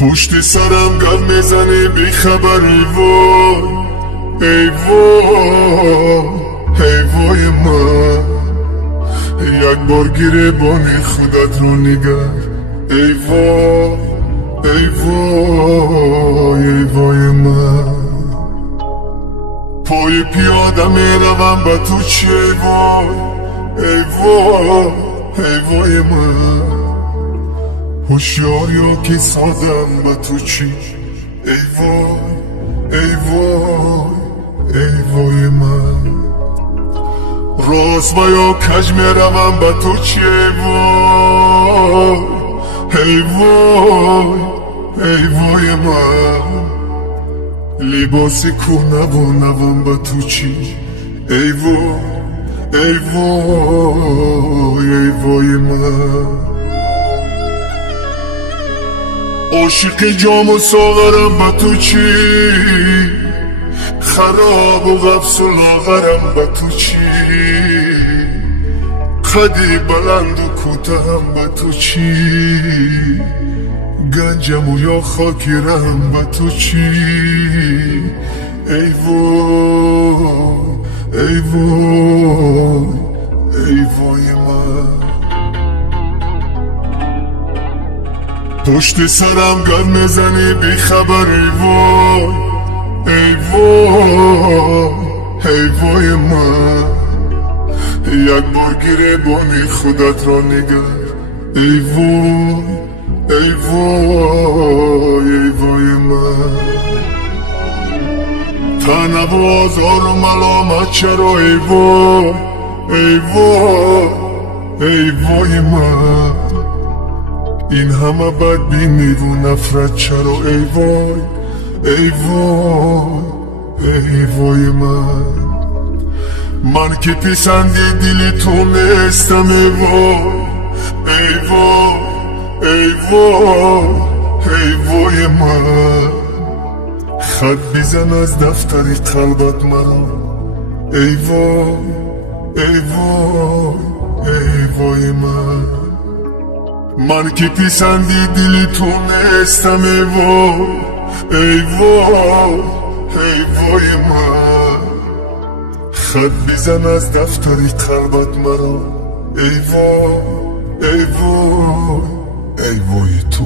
پشت سرم گل میزنی بی خبر ای وای ای وای ای وای من یک بار گریبان خودت رو نگر ای وای ای وای ای وای من پای پیاده میروم به تو چی ای وای ای وای ای وای من هوشیاریا که سادم به تو چی ای وای ای وای ای وای من راست و یا کج میروم به تو چی ای وای ای وای ای وای من لباس نبونم به تو چی ای وای ای وای ای وای من عاشق جام و ساغرم به تو چی خراب و غفص و لاغرم به تو چی قدی بلند و کوتهم به تو چی گنجم و یا خاکی رهم به تو چی ای وای ای وای ای وای من پشت سرم گل میزنی بی خبر ای وای ای وای ای وای من یک بار گریبان خودت را نگر ای وای ای وای ای وای من تنب و آزار و ملامت چرا ای وای ای وای ای وای من این همه بدبینی و نفرت چرا ای وای ای وای ای وای من که پسندی دلی تو نیستم ای وای ای وای ای وای ای وای من خط بزن از دفتر قلبت مرا ای وای ای وای ای وای من که پسندی دلی تو نیستم ای وای ای وای ای وای من خط بزن از دفتر قلبت مرا ای وای ای وای ای وای تو